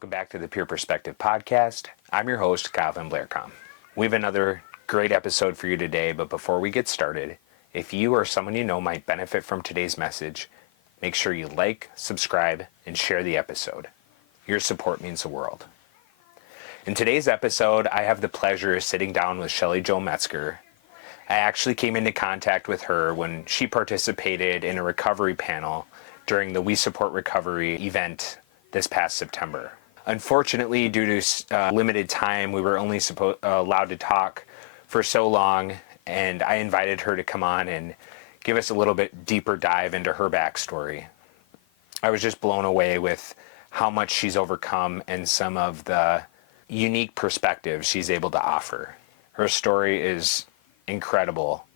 Welcome back to the Pure Perspective Podcast. I'm your host, Kyle Van Blaircom. We have another great episode for you today, but before we get started, if you or someone you know might benefit from today's message, make sure you like, subscribe, and share the episode. Your support means the world. In today's episode, I have the pleasure of sitting down with Sheli Jo Metzger. I actually came into contact with her when she participated in a recovery panel during the We Support Recovery event this past September. Unfortunately, due to limited time, we were only allowed to talk for so long, and I invited her to come on and give us a little bit deeper dive into her backstory. I was just blown away with how much she's overcome and some of the unique perspectives she's able to offer. Her story is incredible,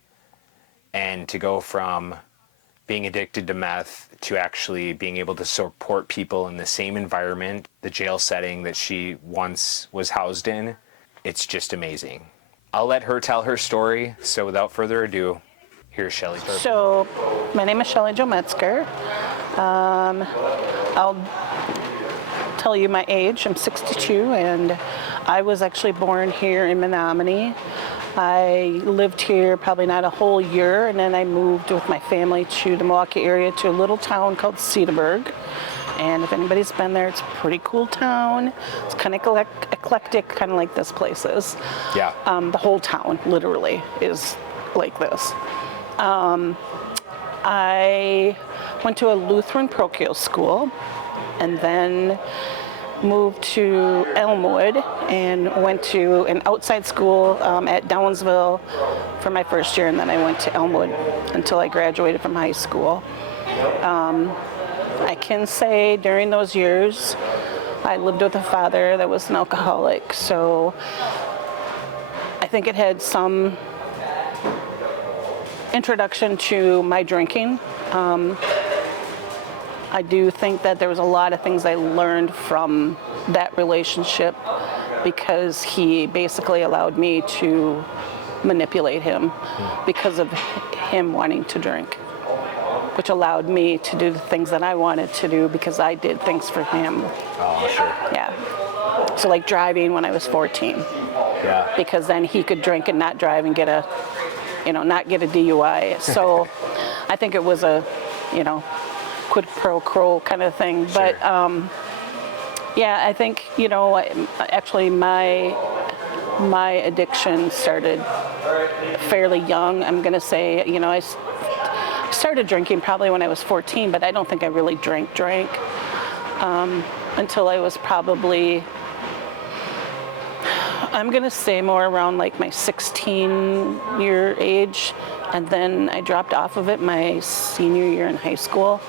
and to go from being addicted to meth to actually being able to support people in the same environment, the jail setting that she once was housed in, it's just amazing. I'll let her tell her story, so without further ado, here's Sheli. So, my name is Sheli Jo Metzger. I'll tell you my age. I'm 62, and I was actually born here in Menominee. I lived here probably not a whole year, and then I moved with my family to the Milwaukee area to a little town called Cedarburg. And if anybody's been there, it's a pretty cool town. It's kind of eclectic, kind of like this place is. Yeah. The whole town, literally, is like this. I went to a Lutheran parochial school, and then moved to Elmwood and went to an outside school at Downsville for my first year, and then I went to Elmwood until I graduated from high school. I can say during those years I lived with a father that was an alcoholic, so I think it had some introduction to my drinking. I do think that there was a lot of things I learned from that relationship because he basically allowed me to manipulate him because of him wanting to drink, which allowed me to do the things that I wanted to do because I did things for him. Oh, sure. Yeah. So like driving when I was 14. Yeah. Because then he could drink and not drive and not get a DUI. So I think it was a, quid pro quo kind of thing. Sure. But I think, actually my addiction started fairly young. I'm going to say, I started drinking probably when I was 14, but I don't think I really drank until I was probably, I'm going to say more around like my 16-year age. And then I dropped off of it my senior year in high school.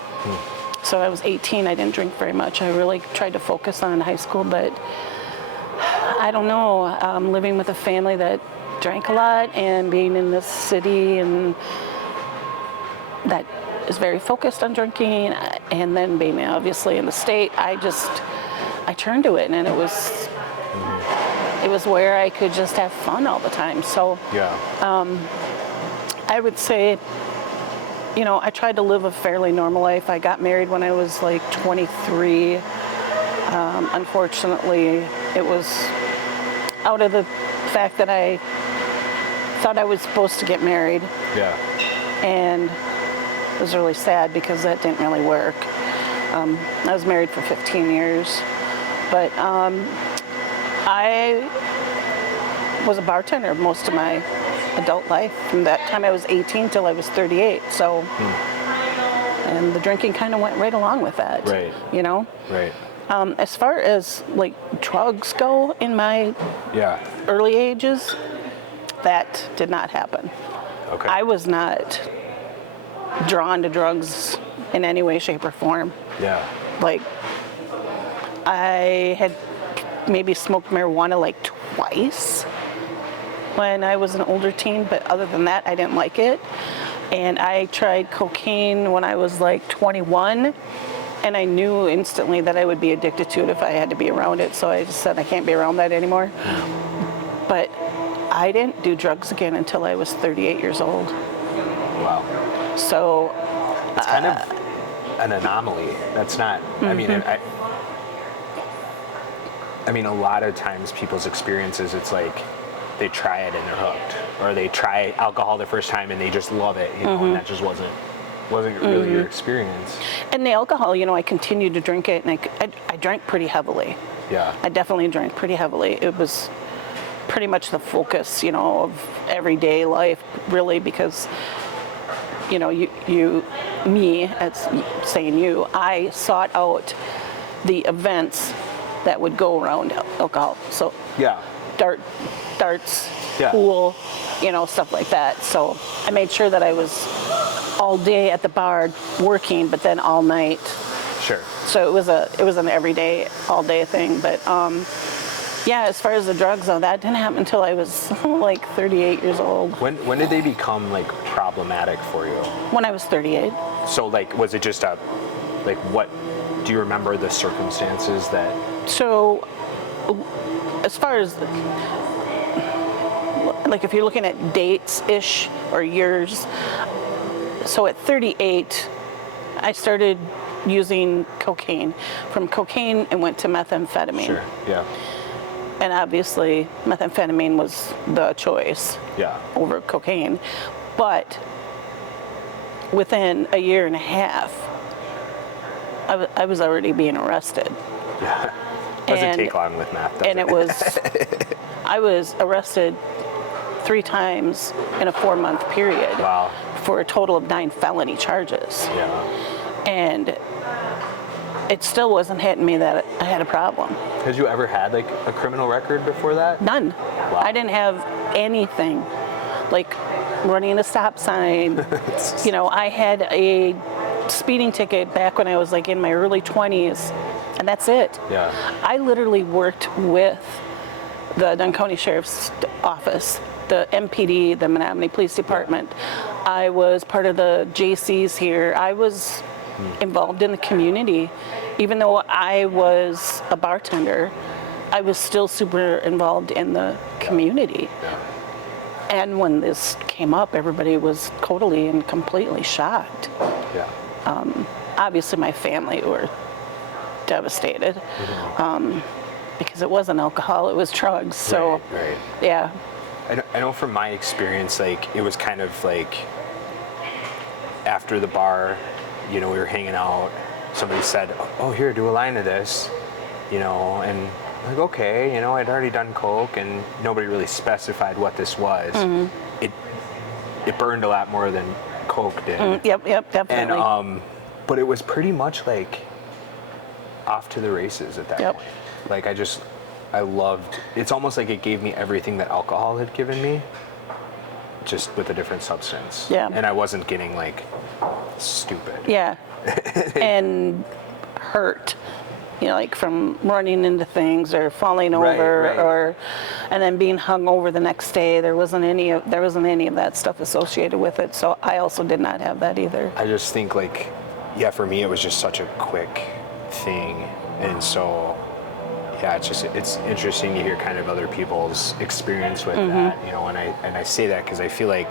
So I was 18, I didn't drink very much. I really tried to focus on high school, but I don't know, living with a family that drank a lot and being in this city and that is very focused on drinking, and then being obviously in the state, I turned to it, and it was where I could just have fun all the time. So I would say, I tried to live a fairly normal life. I got married when I was like 23. Unfortunately, it was out of the fact that I thought I was supposed to get married. Yeah. And it was really sad because that didn't really work. I was married for 15 years. But I was a bartender most of my adult life. From that time I was 18 till I was 38. So, and the drinking kind of went right along with that. Right. Right. As far as like drugs go in my early ages, that did not happen. Okay. I was not drawn to drugs in any way, shape, or form. Yeah. Like, I had maybe smoked marijuana like twice when I was an older teen, but other than that, I didn't like it. And I tried cocaine when I was like 21, and I knew instantly that I would be addicted to it if I had to be around it, so I just said I can't be around that anymore. But I didn't do drugs again until I was 38 years old. Wow. So it's kind of an anomaly. That's not, I mean, I mean, a lot of times people's experiences, it's like they try it and they're hooked, or they try alcohol the first time and they just love it, you know, and that just wasn't really your experience. And the alcohol, you know, I continued to drink it, and I drank pretty heavily. Yeah. I definitely drank pretty heavily. It was pretty much the focus, you know, of everyday life, really, because, you know, I sought out the events that would go around alcohol. So Yeah. darts, Yeah. pool, you know, stuff like that. So I made sure that I was all day at the bar working, but then all night. Sure. So it was an everyday, all day thing. But yeah, as far as the drugs, though, that didn't happen until I was like 38 years old. When did they become like problematic for you? When I was 38. So like, was it just what, do you remember the circumstances that? So as far as, like, if you're looking at dates-ish or years, so at 38, I started using cocaine. From cocaine, it went to methamphetamine. Sure, yeah. And obviously, methamphetamine was the choice over cocaine. But within a year and a half, I was already being arrested. Yeah. Doesn't take long with math, does and it? it was, I was arrested 3 times in a 4-month period. Wow. For a total of 9 felony charges. Yeah. And it still wasn't hitting me that I had a problem. Had you ever had like a criminal record before that? None. Wow. I didn't have anything. Like running a stop sign. You know, I had a speeding ticket back when I was like in my early 20s, and that's it. Yeah. I literally worked with the Dunn County Sheriff's Office, the MPD, the Menominee Police Department. I was part of the JCs here. I was involved in the community. Even though I was a bartender, I was still super involved in the community. Yeah. And when this came up, everybody was totally and completely shocked. Yeah. Obviously, my family were devastated because it wasn't alcohol, it was drugs. So, right. yeah. I know from my experience, like, it was kind of like after the bar, you know, we were hanging out, somebody said, oh, here, do a line of this, you know, and I'm like, okay, you know, I'd already done coke, and nobody really specified what this was. It burned a lot more than coke did. Yep, definitely. And, but it was pretty much like off to the races at that point. Like, I loved, it's almost like it gave me everything that alcohol had given me, just with a different substance. Yeah. And I wasn't getting like stupid. Yeah. And hurt, you know, like from running into things or falling over, Right. or and then being hung over the next day. There wasn't any of that stuff associated with it. So I also did not have that either. I just think, like, yeah, for me it was just such a quick thing, and so yeah, it's interesting to hear kind of other people's experience with that, you know, and I say that because I feel like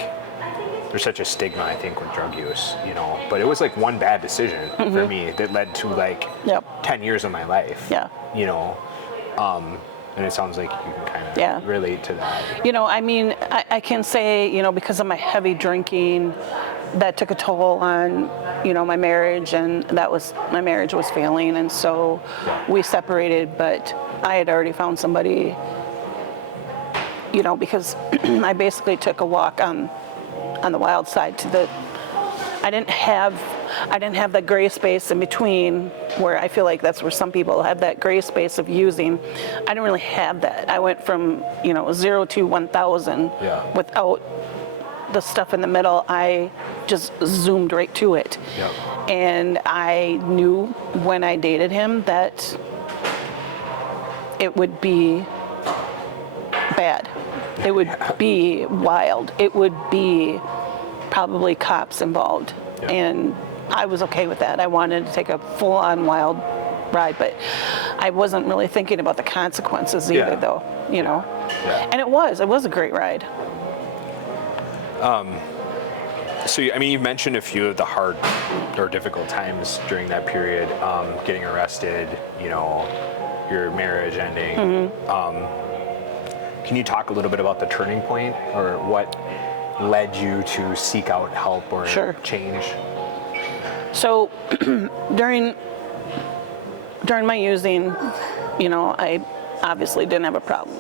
there's such a stigma, I think, with drug use, you know, but it was like one bad decision for me that led to like 10 years of my life, you know, and it sounds like you can kind of relate to that. You know, I mean, I can say, you know, because of my heavy drinking, that took a toll on, you know, my marriage, and my marriage was failing, and so we separated, but I had already found somebody, you know, because I basically took a walk on the wild side I didn't have that gray space in between where I feel like that's where some people have that gray space of using. I didn't really have that. I went from, you know, 0 to 1,000 without the stuff in the middle. I just zoomed right to it. And I knew when I dated him that it would be bad. It would be wild. It would be probably cops involved. And I was okay with that. I wanted to take a full-on wild ride, but I wasn't really thinking about the consequences either, though, you know. And it was a great ride. So, I mean, you mentioned a few of the hard or difficult times during that period, getting arrested, your marriage ending. Can you talk a little bit about the turning point, or what led you to seek out help or change? So during my using, I obviously didn't have a problem.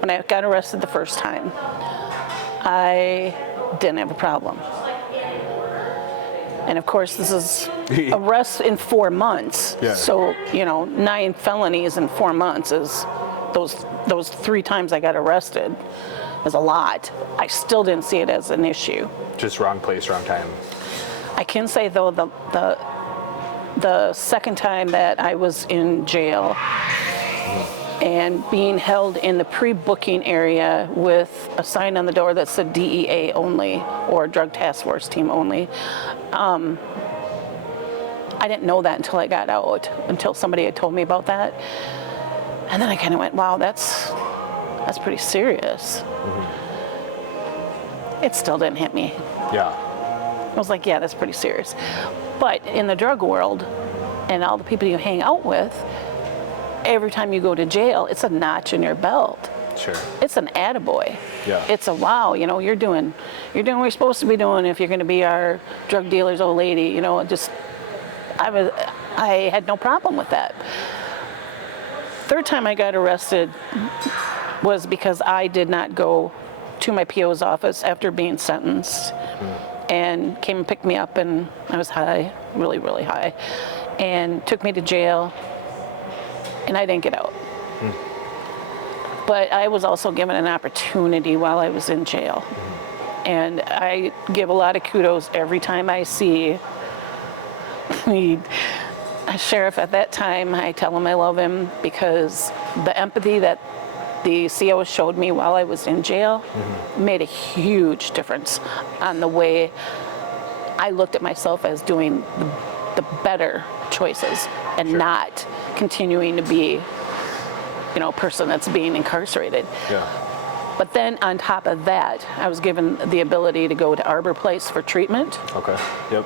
When I got arrested the first time, I didn't have a problem. And of course, this is arrest in 4 months. Yeah. So, 9 felonies in 4 months is those 3 times I got arrested is a lot. I still didn't see it as an issue. Just wrong place, wrong time. I can say though the second time that I was in jail and being held in the pre-booking area with a sign on the door that said DEA only or Drug Task Force Team only, I didn't know that until I got out, until somebody had told me about that. And then I kind of went, wow, that's pretty serious. It still didn't hit me. Yeah. I was like, yeah, that's pretty serious. But in the drug world and all the people you hang out with, every time you go to jail, it's a notch in your belt. Sure. It's an attaboy. Yeah. It's a wow, you're doing what you're supposed to be doing if you're going to be our drug dealer's old lady. I had no problem with that. Third time I got arrested was because I did not go to my PO's office after being sentenced, and came and picked me up, and I was high, really, really high, and took me to jail, and I didn't get out. But I was also given an opportunity while I was in jail. And I give a lot of kudos every time I see the sheriff at that time. I tell him I love him, because the empathy that the CO showed me while I was in jail made a huge difference on the way I looked at myself as doing the better choices and not continuing to be, a person that's being incarcerated. Yeah. But then on top of that, I was given the ability to go to Arbor Place for treatment. Okay. Yep.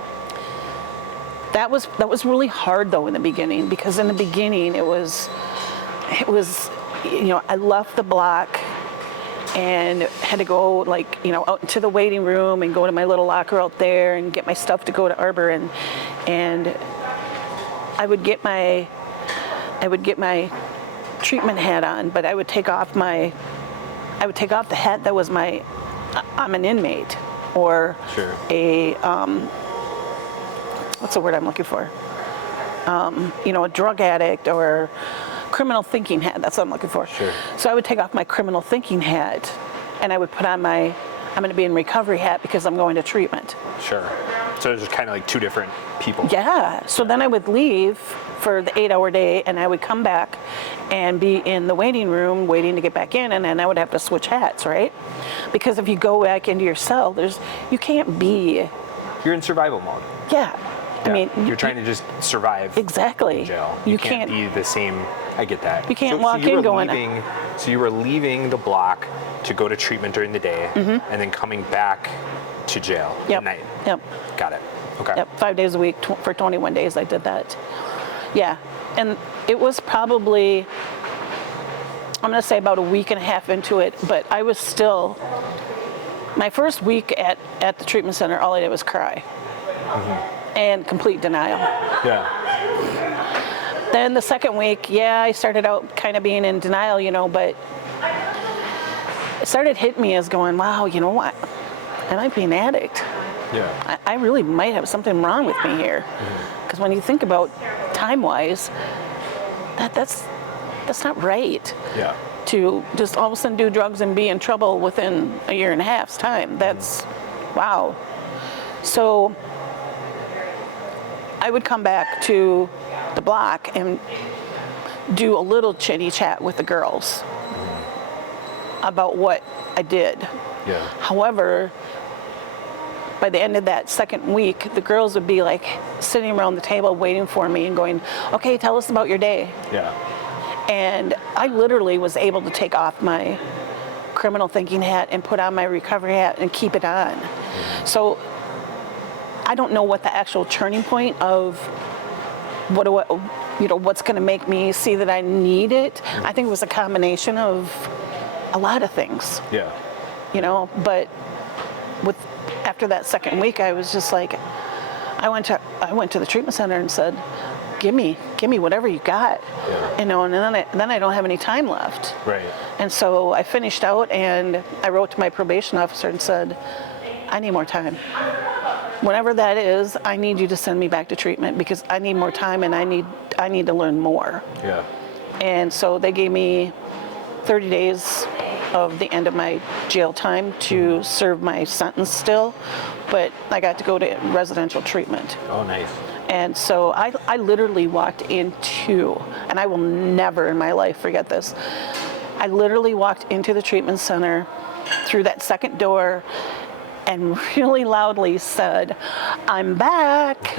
That was really hard though in the beginning, because in the beginning it was I left the block and had to go out into the waiting room and go to my little locker out there and get my stuff to go to Arbor, and I would get my treatment hat on, but I would take off the hat that was I'm an inmate, or a what's the word I'm looking for? A drug addict or criminal thinking hat. That's what I'm looking for. Sure. So I would take off my criminal thinking hat, and I would put on my I'm going to be in recovery hat because I'm going to treatment. Sure. So it's just kind of like two different people. Yeah. So then I would leave for the 8-hour day, and I would come back and be in the waiting room waiting to get back in, and then I would have to switch hats, right? Because if you go back into your cell, you can't be. You're in survival mode. Yeah. I mean, you're trying to just survive. Exactly. In jail. You can't be the same. I get that. You can't walk in going. So you were leaving the block to go to treatment during the day, and then coming back to jail at night. Yep. Got it. Okay. Yep. 5 days a week for 21 days. I did that. Yeah, and it was probably, I'm going to say about a week and a half into it, but I was still. My first week at the treatment center, all I did was cry. And complete denial. Yeah. Then the second week, I started out kind of being in denial, but it started hitting me as going, wow, you know what? I might be an addict. Yeah. I really might have something wrong with me here. Because when you think about time-wise, that's not right. Yeah. To just all of a sudden do drugs and be in trouble within a year and a half's time. That's, wow. So I would come back to the block and do a little chitty chat with the girls about what I did. Yeah. However, by the end of that second week, the girls would be like sitting around the table waiting for me and going, okay, tell us about your day. Yeah. And I literally was able to take off my criminal thinking hat and put on my recovery hat and keep it on. So I don't know what the actual turning point of what's going to make me see that I need it. I think it was a combination of a lot of things. Yeah. But after that second week, I was just like, I went to the treatment center and said, give me whatever you got, and then I don't have any time left. Right. And so I finished out, and I wrote to my probation officer and said, I need more time. Whenever that is, I need you to send me back to treatment because I need more time and I need to learn more. Yeah. And so they gave me 30 days of the end of my jail time to serve my sentence still, but I got to go to residential treatment. Oh, nice. And so I literally walked into, and I will never in my life forget this, I literally walked into the treatment center through that second door and really loudly said, I'm back.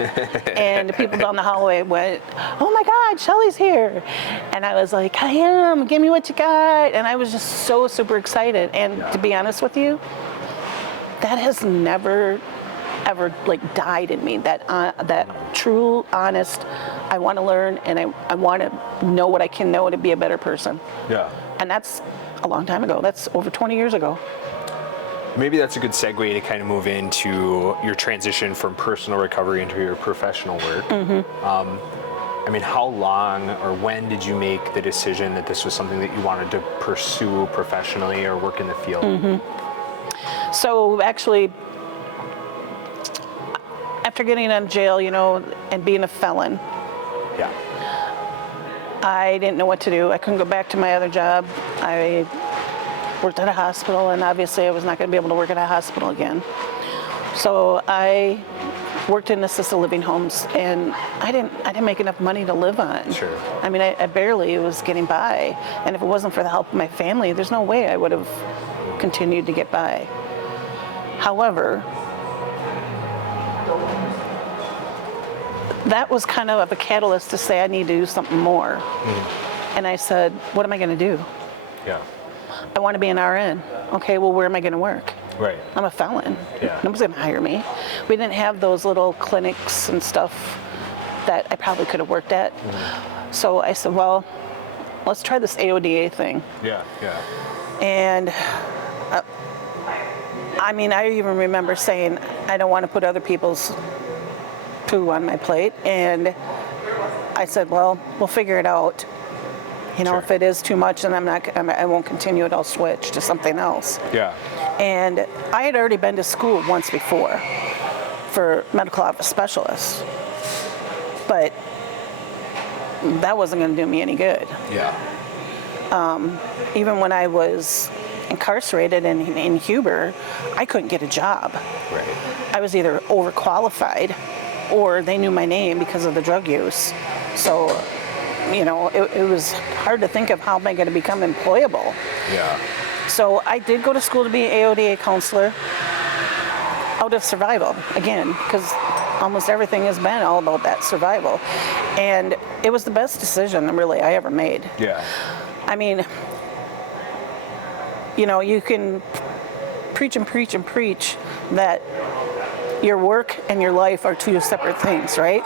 And the people down the hallway went, oh my God, Shelley's here. And I was like, I am, give me what you got. And I was just so super excited. And to be honest with you, that has never, ever died in me. That true, honest, I want to learn and I want to know what I can know to be a better person. Yeah. And that's a long time ago. That's over 20 years ago. Maybe that's a good segue to kind of move into your transition from personal recovery into your professional work. I mean, how long or when did you make the decision that this was something that you wanted to pursue professionally or work in the field? So actually, after getting out of jail, and being a felon, Yeah. I didn't know what to do. I couldn't go back to my other job. I worked at a hospital, and obviously I was not going to be able to work at a hospital again. So I worked in assisted living homes, and I didn't make enough money to live on. Sure. I mean, I barely was getting by, and if it wasn't for the help of my family, there's no way I would have continued to get by. However, that was kind of a catalyst to say I need to do something more. And I said, what am I going to do? Yeah. I want to be an RN. Okay, well, where am I going to work? Right. I'm a felon. Yeah. Nobody's going to hire me. We didn't have those little clinics and stuff that I probably could have worked at. So I said, well, let's try this AODA thing. Yeah. Yeah. And I mean, I even remember saying, I don't want to put other people's poo on my plate. And I said, well, we'll figure it out. Sure. If it is too much, then I won't continue it. I'll switch to something else. Yeah. And I had already been to school once before for medical office specialist, but that wasn't going to do me any good. Yeah. Even when I was incarcerated in Huber, I couldn't get a job. Right. I was either overqualified or they knew my name because of the drug use. So, it was hard to think of how am I going to become employable. Yeah. So I did go to school to be an AODA counselor out of survival, again, because almost everything has been all about that survival. And it was the best decision, really, I ever made. Yeah. I mean, you can preach and preach and preach that your work and your life are two separate things, right?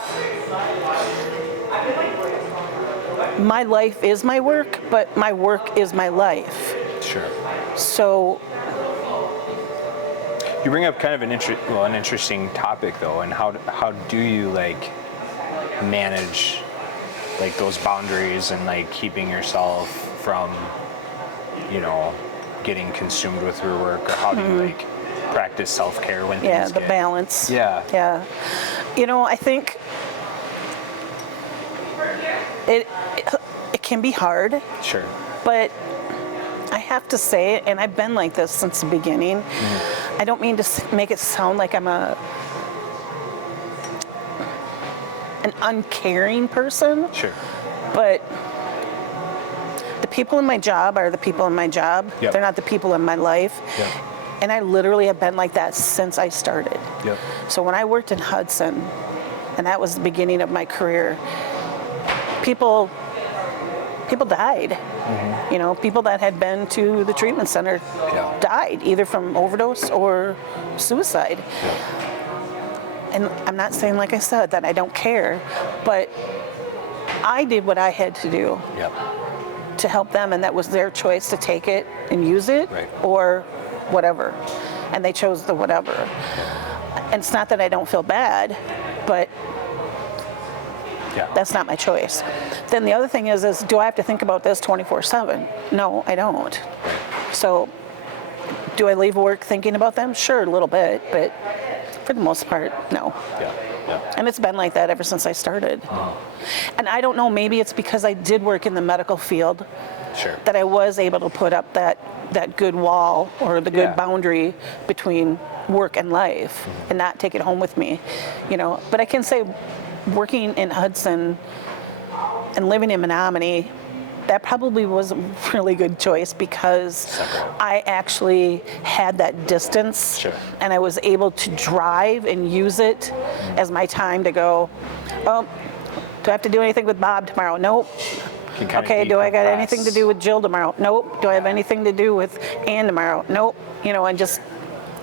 My life is my work, but my work is my life. Sure. So You bring up kind of an interesting topic though, and how do you manage those boundaries and keeping yourself from getting consumed with your work, or how do you practice self-care when things the balance. Yeah. I think it can be hard. Sure. But I have to say, and I've been like this since the beginning, I don't mean to make it sound like I'm an uncaring person. Sure. But the people in my job are the people in my job. Yep. They're not the people in my life. Yep. And I literally have been like that since I started. Yep. So when I worked in Hudson, and that was the beginning of my career, people died. People that had been to the treatment center died, either from overdose or suicide. and I'm not saying, like I said, that I don't care, but I did what I had to do Yep. to help them, and that was their choice to take it and use it, Right. or whatever. And they chose the whatever. And it's not that I don't feel bad, but Yeah. that's not my choice. Then the other thing is do I have to think about this 24/7? No, I don't. So do I leave work thinking about them? Sure, a little bit, but for the most part, no. Yeah. Yeah. And it's been like that ever since I started. And I don't know, maybe it's because I did work in the medical field Sure. that I was able to put up that good wall or the good Yeah. boundary between work and life and not take it home with me, But I can say working in Hudson and living in Menominee, that probably was a really good choice because Separate. I actually had that distance. Sure. And I was able to drive and use it as my time to go, oh, do I have to do anything with Bob tomorrow? Nope. Can kind of Okay, do I got decompress. anything to do with Jill tomorrow? Nope. Do I have anything to do with Ann tomorrow? Nope. And just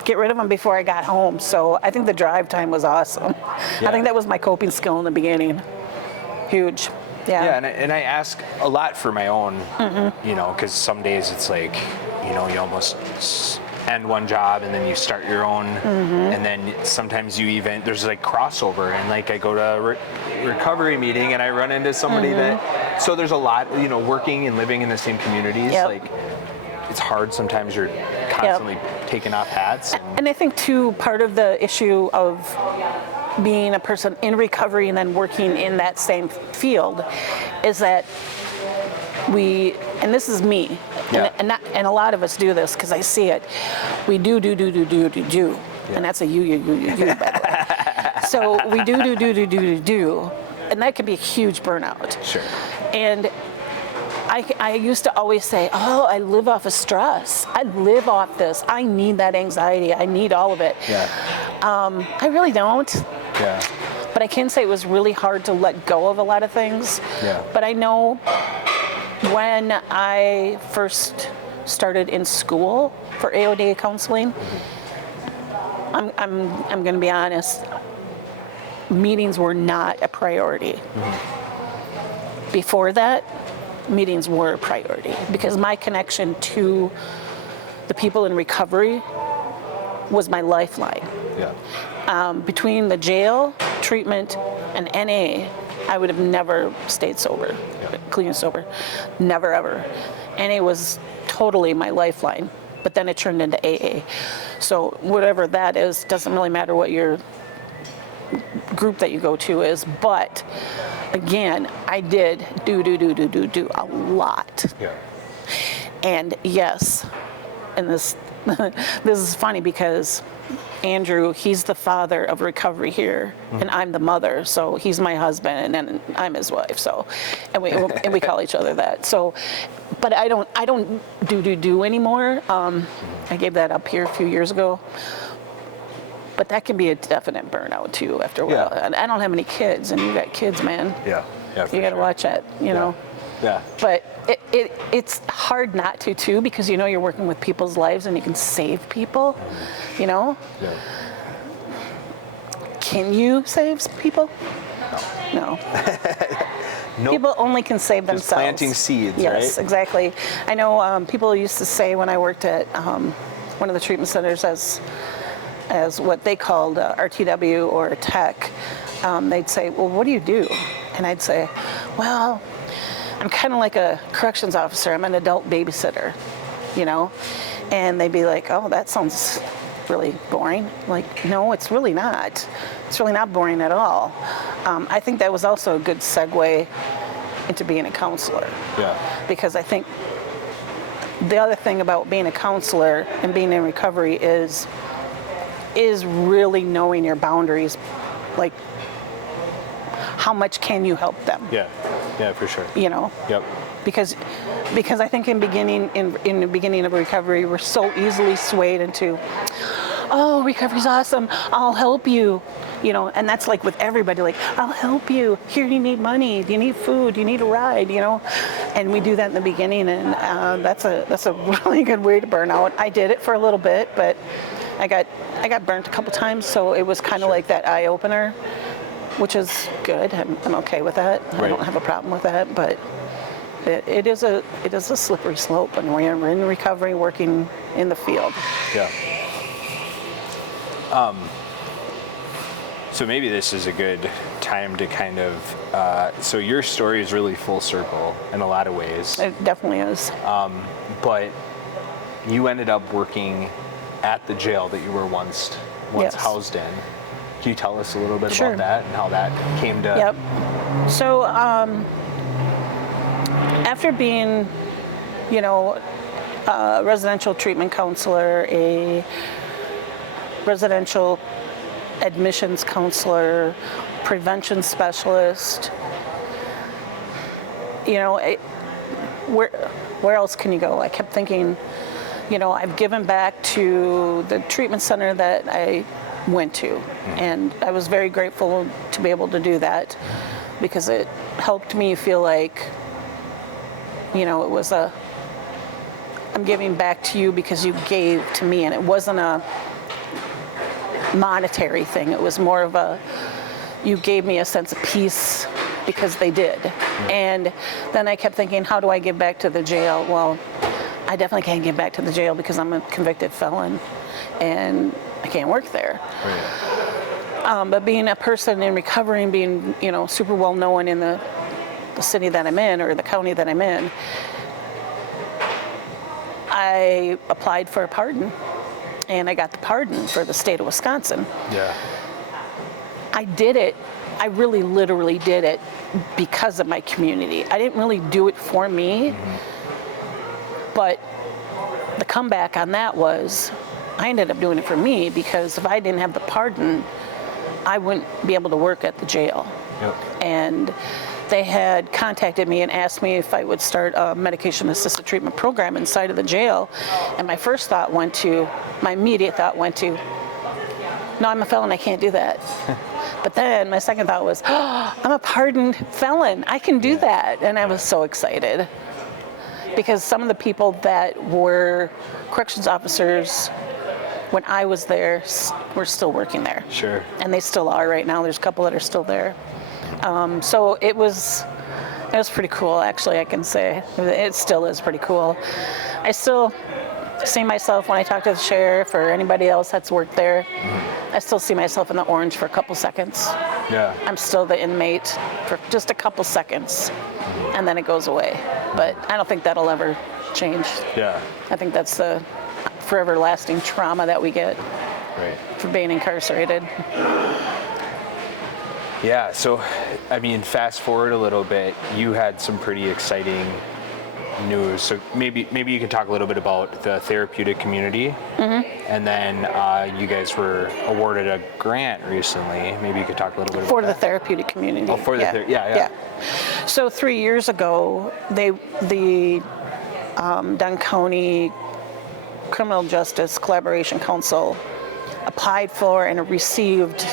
get rid of them before I got home. So I think the drive time was awesome. Yeah. I think that was my coping skill in the beginning. Huge. Yeah. Yeah, and I ask a lot for my own, because some days it's like, you almost end one job and then you start your own, and then sometimes there's like crossover, and like I go to a recovery meeting and I run into somebody so there's a lot, working and living in the same communities, Yep. like it's hard sometimes you're constantly taking off hats. And I think too, part of the issue of being a person in recovery and then working in that same field is that and this is me, Yeah. and a lot of us do this because I see it. We do, Yeah. and that's a you, by the way. So we do, and that can be a huge burnout. Sure. And I used to always say, oh, I live off of stress. I live off this. I need that anxiety. I need all of it. Yeah. I really don't. Yeah. But I can say it was really hard to let go of a lot of things. Yeah. But I know when I first started in school for AODA counseling, I'm going to be honest, meetings were not a priority. Before that, meetings were a priority because my connection to the people in recovery was my lifeline. Yeah. Between the jail, treatment, and NA, I would have never stayed sober, clean and sober. Never, ever. NA was totally my lifeline, but then it turned into AA. So whatever that is, doesn't really matter what your group that you go to is, but again, I did do a lot. Yeah. And yes, and this this is funny because Andrew, he's the father of recovery here, and I'm the mother. So he's my husband, and I'm his wife. So, and we call each other that. So, but I don't do anymore. I gave that up here a few years ago. But that can be a definite burnout too after a while. Yeah. And I don't have any kids, and you got kids, man. Yeah. Yeah. You got to watch that, you know. Yeah. But it's hard not to too, because you're working with people's lives and you can save people, Yeah. Can you save people? No. Nope. People only can save Just themselves. planting seeds, yes, right? exactly. I know people used to say when I worked at one of the treatment centers as what they called RTW or tech, they'd say, well, what do you do? And I'd say, well, I'm kind of like a corrections officer. I'm an adult babysitter, And they'd be like, oh, that sounds really boring. Like, no, it's really not. It's really not boring at all. I think that was also a good segue into being a counselor. Yeah. Because I think the other thing about being a counselor and being in recovery is really knowing your boundaries, like how much can you help them? Yeah. Yeah, for sure. Yep. Because I think in the beginning of recovery, we're so easily swayed into, oh, recovery's awesome, I'll help you. and that's like with everybody, like, I'll help you. Here, you need money. Do you need food? Do you need a ride? And we do that in the beginning, and that's a really good way to burn out. I did it for a little bit, but I got burnt a couple times, so it was kind of like that eye opener, which is good. I'm okay with that. Right. I don't have a problem with that, but it is a slippery slope when we're in recovery, working in the field. Yeah. So maybe this is a good time to kind of, so your story is really full circle in a lot of ways. It definitely is. But you ended up working at the jail that you were once Yes. housed in. Can you tell us a little bit Sure. about that and how that came to? Yep. So after being, a residential treatment counselor, a residential admissions counselor, prevention specialist, where else can you go? I kept thinking, I've given back to the treatment center that I went to, and I was very grateful to be able to do that because it helped me feel like, it was I'm giving back to you because you gave to me, and it wasn't a monetary thing. It was more of you gave me a sense of peace because they did. And then I kept thinking, how do I give back to the jail? Well, I definitely can't give back to the jail because I'm a convicted felon and I can't work there. Right. But being a person in recovery and being, super well known in the city that I'm in or the county that I'm in, I applied for a pardon and I got the pardon for the state of Wisconsin. Yeah. I did it. I really literally did it because of my community. I didn't really do it for me, but the comeback on that was I ended up doing it for me because if I didn't have the pardon, I wouldn't be able to work at the jail. Yep. And they had contacted me and asked me if I would start a medication-assisted treatment program inside of the jail. And my immediate thought went to, no, I'm a felon, I can't do that. But then my second thought was, I'm a pardoned felon, I can do that. And I was so excited. Because some of the people that were corrections officers when I was there were still working there. Sure. And they still are right now. There's a couple that are still there. So it was pretty cool, actually, I can say. It still is pretty cool. I still see myself when I talk to the sheriff or anybody else that's worked there. I still see myself in the orange for a couple seconds. Yeah. I'm still the inmate for just a couple seconds, and then it goes away. But I don't think that'll ever change. Yeah. I think that's the forever lasting trauma that we get for being incarcerated. Yeah, so, fast forward a little bit, you had some pretty exciting news. So maybe you can talk a little bit about the therapeutic community. And then you guys were awarded a grant recently. Maybe you could talk a little bit about the therapeutic community. Oh, for the yeah. So 3 years ago, the Dunn County Criminal Justice Collaboration Council applied for and received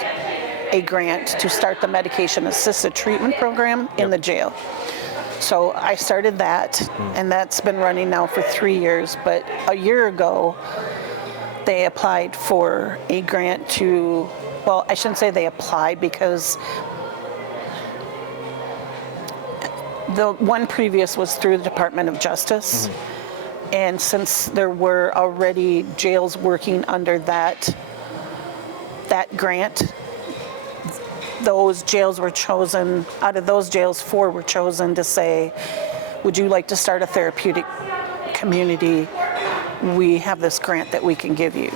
a grant to start the medication-assisted treatment program in the jail. So I started that, and that's been running now for 3 years. But a year ago, they applied for a grant to, well, I shouldn't say they applied because the one previous was through the Department of Justice. And since there were already jails working under that grant, those jails were chosen, out of those jails, 4 were chosen to say, would you like to start a therapeutic community? We have this grant that we can give you.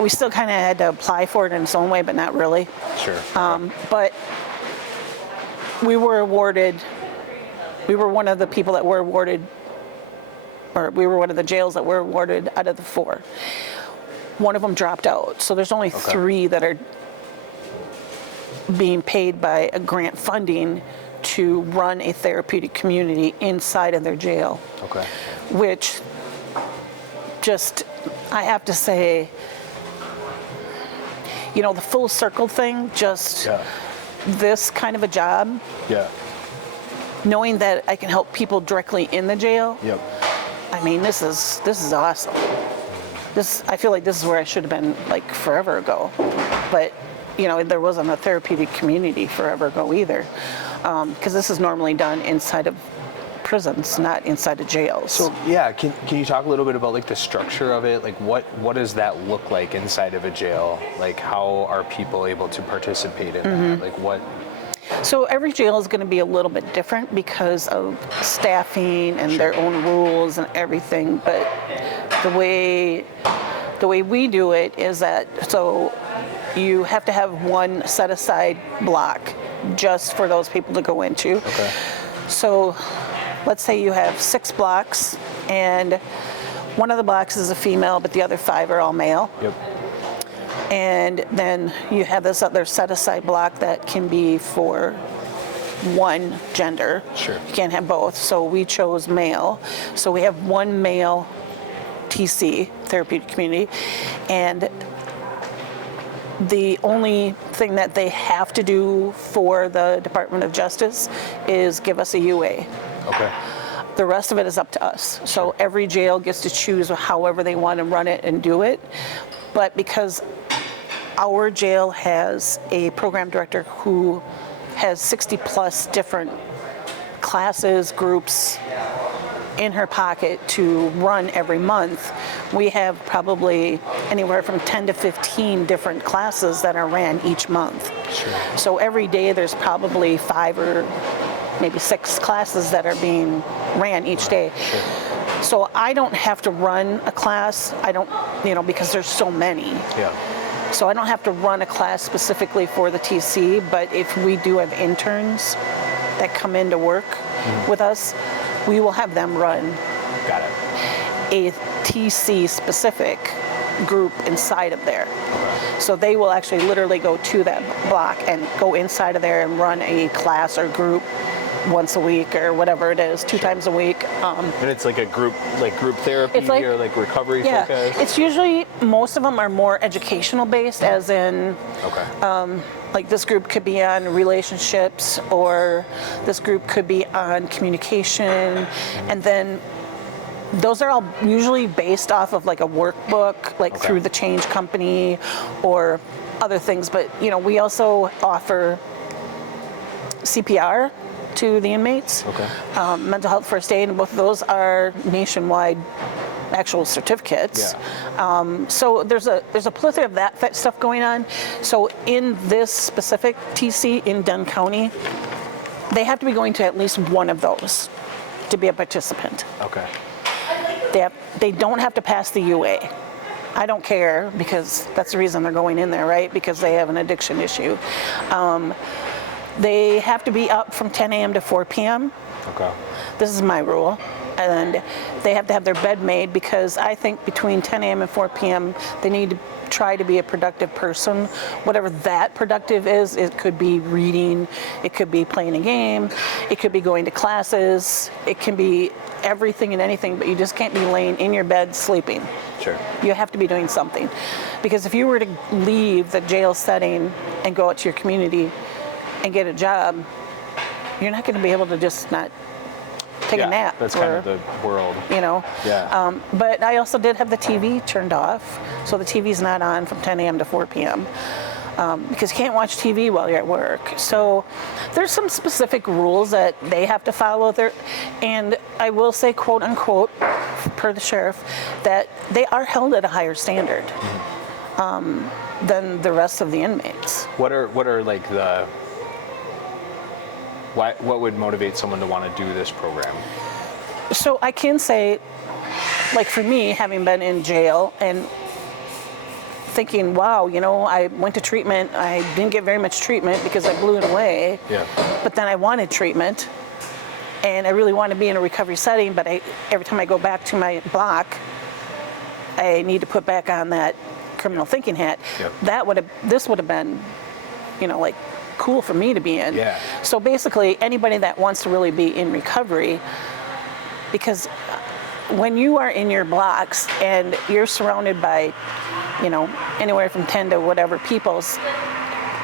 We still kind of had to apply for it in its own way, but not really. Sure. But we were awarded, we were one of the people that were awarded, or we were one of the jails that were awarded out of the 4. One of them dropped out, so there's only 3 that are being paid by a grant funding to run a therapeutic community inside of their jail. Which just, I have to say, the full circle thing, just this kind of a job, knowing that I can help people directly in the jail. I mean, this is awesome. I feel like this is where I should have been like forever ago, but there wasn't a therapeutic community forever ago either, because this is normally done inside of prisons, not inside of jails. So can you talk a little bit about like the structure of it? Like what does that look like inside of a jail? Like how are people able to participate in that? Like what? So every jail is going to be a little bit different because of staffing and their own rules and everything. But the way we do it is that you have to have one set aside block just for those people to go into. Okay. So let's say you have 6 blocks and one of the blocks is a female, but the other 5 are all male. And then you have this other set-aside block that can be for one gender. You can't have both. So we chose male. So we have one male TC, therapeutic community, and the only thing that they have to do for the Department of Justice is give us a UA. The rest of it is up to us. So every jail gets to choose however they want to run it and do it. But because our jail has a program director who has 60 plus different classes, groups in her pocket to run every month, we have probably anywhere from 10 to 15 different classes that are ran each month. So every day there's probably 5 or maybe 6 classes that are being ran each day. So I don't have to run a class. I don't, because there's so many. So I don't have to run a class specifically for the TC, but if we do have interns that come in to work with us, we will have them run a TC specific group inside of there. So they will actually literally go to that block and go inside of there and run a class or group once a week or whatever it is, 2 times a week. And it's like a group therapy or like recovery focus? It's usually, most of them are more educational based, as in, like this group could be on relationships, or this group could be on communication, and then those are all usually based off of like a workbook, like through the Change Company or other things. But, we also offer CPR to the inmates, mental health first aid, and both of those are nationwide actual certificates. So there's a plethora of that stuff going on. So in this specific TC in Dunn County, they have to be going to at least one of those to be a participant. They don't have to pass the UA. I don't care, because that's the reason they're going in there, right? Because they have an addiction issue. They have to be up from 10 a.m. to 4 p.m. This is my rule. And they have to have their bed made, because I think between 10 a.m. and 4 p.m. they need to try to be a productive person. Whatever that productive is, it could be reading, it could be playing a game, it could be going to classes, it can be everything and anything, but you just can't be laying in your bed sleeping. You have to be doing something. Because if you were to leave the jail setting and go out to your community and get a job, you're not going to be able to just not take a nap. That's kind of the world. But I also did have the TV turned off, so the TV's not on from 10 a.m. to 4 p.m. Because you can't watch TV while you're at work. So there's some specific rules that they have to follow there. And I will say, quote unquote, per the sheriff, that they are held at a higher standard than the rest of the inmates. What are like what would motivate someone to want to do this program? So I can say, like for me, having been in jail and thinking, wow, I went to treatment, I didn't get very much treatment because I blew it away, but then I wanted treatment, and I really want to be in a recovery setting, but every time I go back to my block, I need to put back on that criminal thinking hat. This would have been, like, cool for me to be in. So basically, anybody that wants to really be in recovery, because when you are in your blocks and you're surrounded by, anywhere from 10 to whatever people's,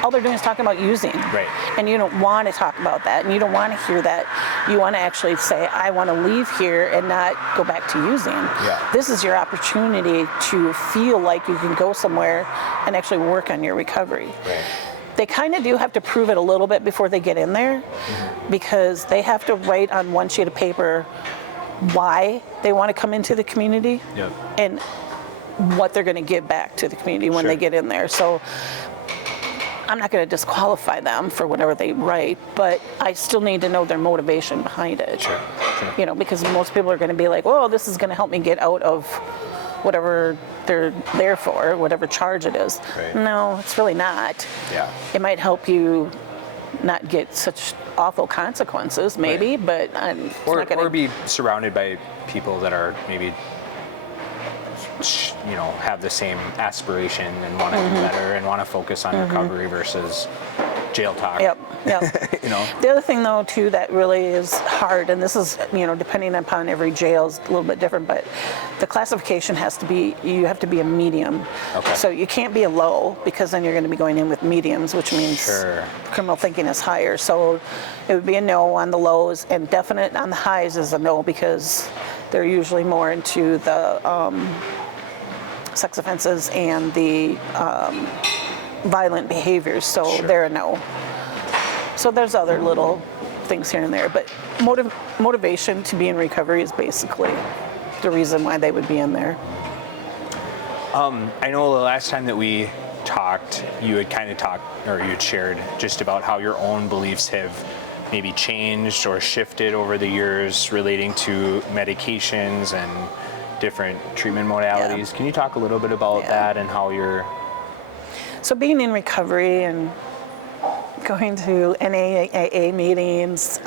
all they're doing is talking about using. Right. And you don't want to talk about that, and you don't want to hear that. You want to actually say, I want to leave here and not go back to using. Yeah. This is your opportunity to feel like you can go somewhere and actually work on your recovery. Right. They kind of do have to prove it a little bit before they get in there, because they have to write on one sheet of paper why they want to come into the community and what they're going to give back to the community when they get in there. So I'm not going to disqualify them for whatever they write, but I still need to know their motivation behind it. Sure. Because most people are going to be like, oh, this is going to help me get out of whatever they're there for, whatever charge it is. Right. No, it's really not. Yeah. It might help you not get such awful consequences, maybe, but it's not going to... Or be surrounded by people that are maybe, have the same aspiration and want to do better and want to focus on recovery versus jail talk. Yep. The other thing, though, too, that really is hard, and this is, depending upon every jail is a little bit different, but the classification has to be, you have to be a medium. Okay. So you can't be a low, because then you're going to be going in with mediums, which means criminal thinking is higher. So it would be a no on the lows, and definite on the highs is a no, because they're usually more into the sex offenses and the violent behaviors, so they're a no. So there's other little things here and there, but motivation to be in recovery is basically the reason why they would be in there. I know the last time that we talked, you had kind of talked, or you had shared just about how your own beliefs have maybe changed or shifted over the years relating to medications and different treatment modalities. Can you talk a little bit about that and how you're... So being in recovery and going to NAAA meetings,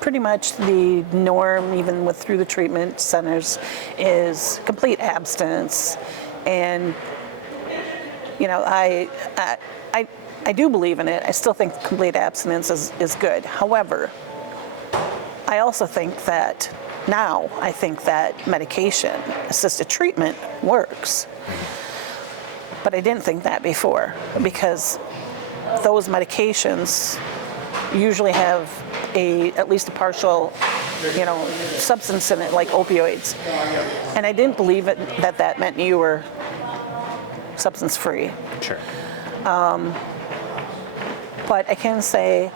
pretty much the norm, even through the treatment centers, is complete abstinence. And, I do believe in it. I still think complete abstinence is good. However, I also think that medication-assisted treatment works. But I didn't think that before, because those medications usually have at least a partial, substance in it, like opioids. And I didn't believe that meant you were substance-free. Sure. But I can say,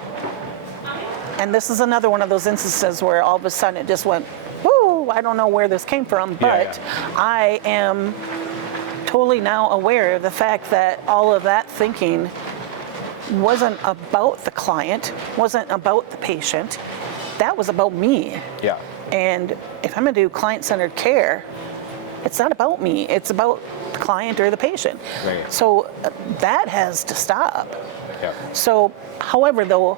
and this is another one of those instances where all of a sudden it just went, whoo, I don't know where this came from, but I am totally now aware of the fact that all of that thinking wasn't about the client, wasn't about the patient. That was about me. Yeah. And if I'm going to do client-centered care, it's not about me. It's about the client or the patient. Right. So that has to stop. Yeah. So, however, though,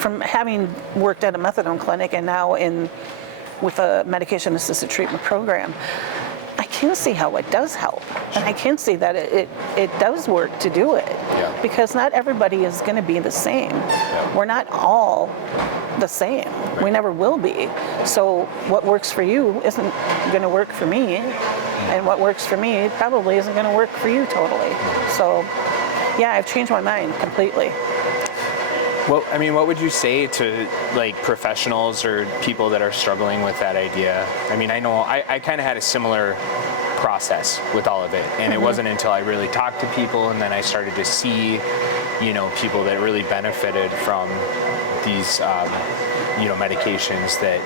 from having worked at a methadone clinic and now with a medication-assisted treatment program, I can see how it does help. And I can see that it does work to do it. Yeah. Because not everybody is going to be the same. Yeah. We're not all the same. Right. We never will be. So what works for you isn't going to work for me. And what works for me probably isn't going to work for you totally. So, yeah, I've changed my mind completely. Well, what would you say to professionals or people that are struggling with that idea? I know I kind of had a similar process with all of it, and it wasn't until I really talked to people and then I started to see, people that really benefited from these, medications that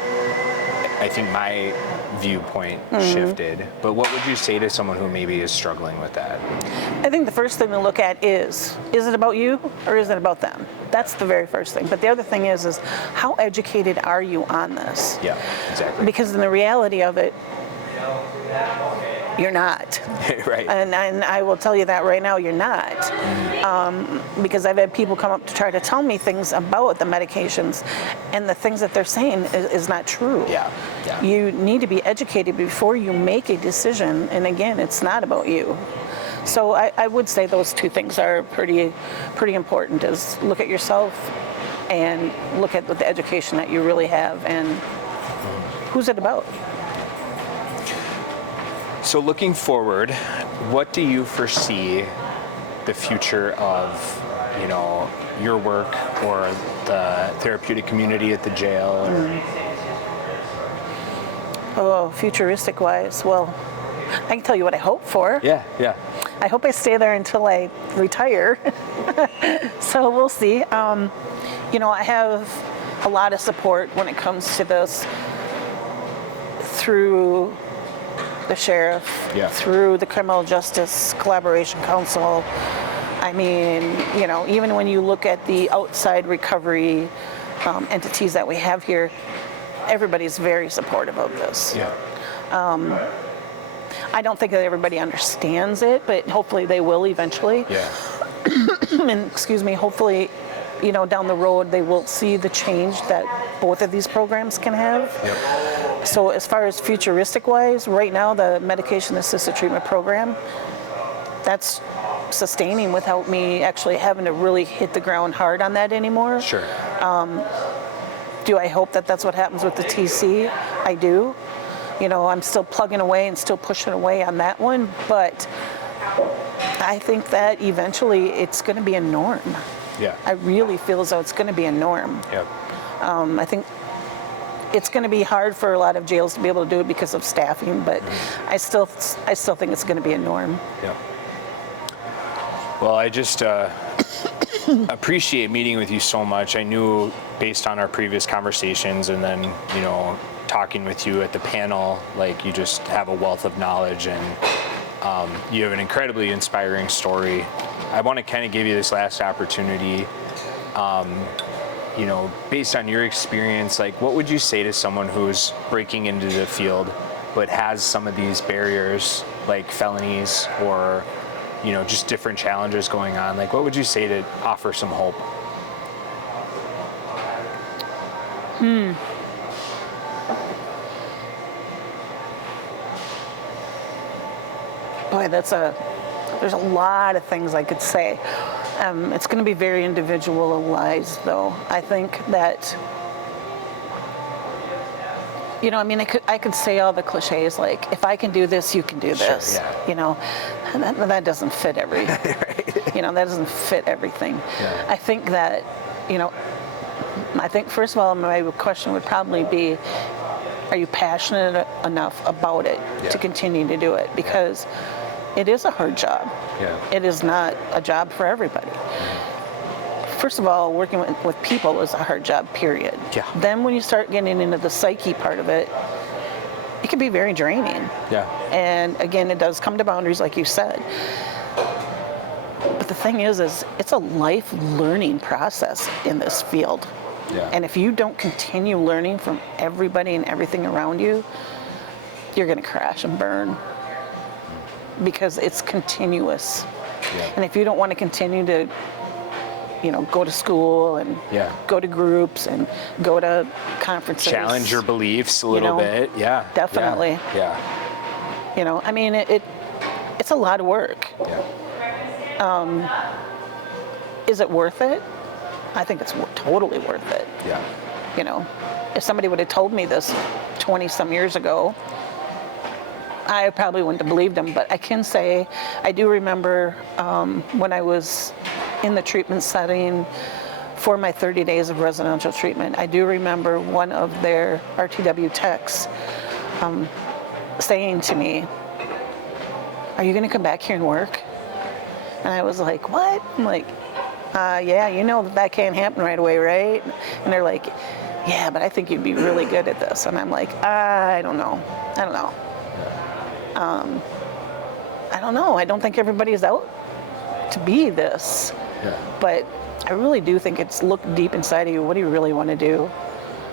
I think my viewpoint shifted. But what would you say to someone who maybe is struggling with that? I think the first thing to look at is it about you or is it about them? That's the very first thing. But the other thing is how educated are you on this? Yeah, exactly. Because in the reality of it, you're not. Right. And I will tell you that right now, you're not. Because I've had people come up to try to tell me things about the medications, and the things that they're saying is not true. Yeah. You need to be educated before you make a decision, and again, it's not about you. So I would say those two things are pretty important, is look at yourself and look at the education that you really have and who's it about. So looking forward, what do you foresee the future of, your work or the therapeutic community at the jail? Oh, futuristic wise, well, I can tell you what I hope for. Yeah. I hope I stay there until I retire. So we'll see. I have a lot of support when it comes to this through the sheriff, through the Criminal Justice Collaboration Council. I mean, even when you look at the outside recovery entities that we have here, everybody's very supportive of this. Yeah. I don't think that everybody understands it, but hopefully they will eventually. Yeah. And hopefully, down the road they will see the change that both of these programs can have. Yep. So as far as futuristic wise, right now the medication assisted treatment program, that's sustaining without me actually having to really hit the ground hard on that anymore. Sure. Do I hope that that's what happens with the TC? I do. I'm still plugging away and still pushing away on that one, but I think that eventually it's going to be a norm. Yeah. I really feel as though it's going to be a norm. Yep. I think it's going to be hard for a lot of jails to be able to do it because of staffing, but I still think it's going to be a norm. Yep. Well, I just appreciate meeting with you so much. I knew based on our previous conversations and then, talking with you at the panel, like you just have a wealth of knowledge and you have an incredibly inspiring story. I want to kind of give you this last opportunity, based on your experience, like what would you say to someone who's breaking into the field but has some of these barriers like felonies or just different challenges going on? Like what would you say to offer some hope? Boy, there's a lot of things I could say. It's going to be very individualized, though. I think that, I could say all the cliches, like, if I can do this, you can do this. Sure, yeah. And that doesn't fit everything. Right. That doesn't fit everything. Yeah. I think that, first of all, my question would probably be, are you passionate enough about it to continue to do it? Because it is a hard job. Yeah. It is not a job for everybody. First of all, working with people is a hard job, period. Yeah. Then when you start getting into the psyche part of it, it can be very draining. Yeah. And again, it does come to boundaries, like you said. But the thing is it's a life learning process in this field. Yeah. And if you don't continue learning from everybody and everything around you, you're going to crash and burn because it's continuous. Yeah. And if you don't want to continue to, go to school and go to groups and go to conferences. Challenge your beliefs a little bit. Yeah. Definitely. Yeah. It's a lot of work. Yeah. Is it worth it? I think it's totally worth it. Yeah. If somebody would have told me this 20 some years ago, I probably wouldn't have believed them. But I can say, I do remember when I was in the treatment setting for my 30 days of residential treatment, I do remember one of their RTW techs saying to me, "Are you going to come back here and work?" And I was like, "What?" I'm like, yeah, that can't happen right away, right? And they're like, "Yeah, but I think you'd be really good at this." And I'm like, I don't know. I don't know. I don't think everybody's out to be this. Yeah. But I really do think it's look deep inside of you. What do you really want to do?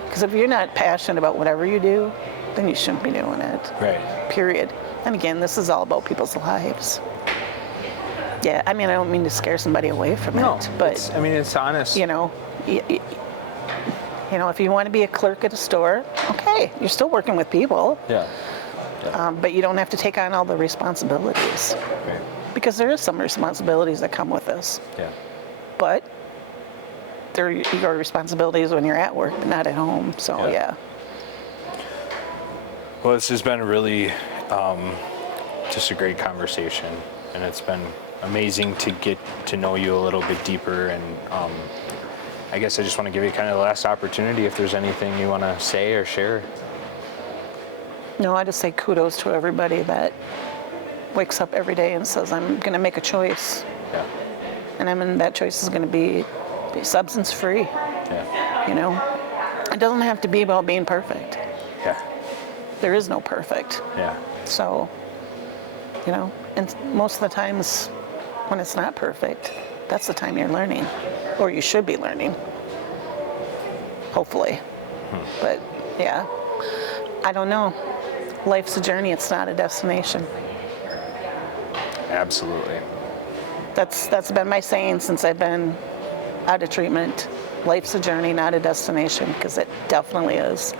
Because if you're not passionate about whatever you do, then you shouldn't be doing it. Right. Period. And again, this is all about people's lives. Yeah, I don't mean to scare somebody away from it, but it's honest. If you want to be a clerk at a store, okay, you're still working with people. Yeah. But you don't have to take on all the responsibilities. Right. Because there is some responsibilities that come with this. Yeah. But they're your responsibilities when you're at work, but not at home. So, yeah. Well, this has been a really just a great conversation, and it's been amazing to get to know you a little bit deeper. And I guess I just want to give you kind of the last opportunity if there's anything you want to say or share. No, I just say kudos to everybody that wakes up every day and says, I'm going to make a choice. Yeah. And that choice is going to be substance free. Yeah. You know, it doesn't have to be about being perfect. Yeah. There is no perfect. Yeah. So, you know, and most of the times when it's not perfect, that's the time you're learning, or you should be learning, hopefully. But yeah, I don't know. Life's a journey, it's not a destination. Absolutely. That's been my saying since I've been out of treatment. Life's a journey, not a destination, because it definitely is.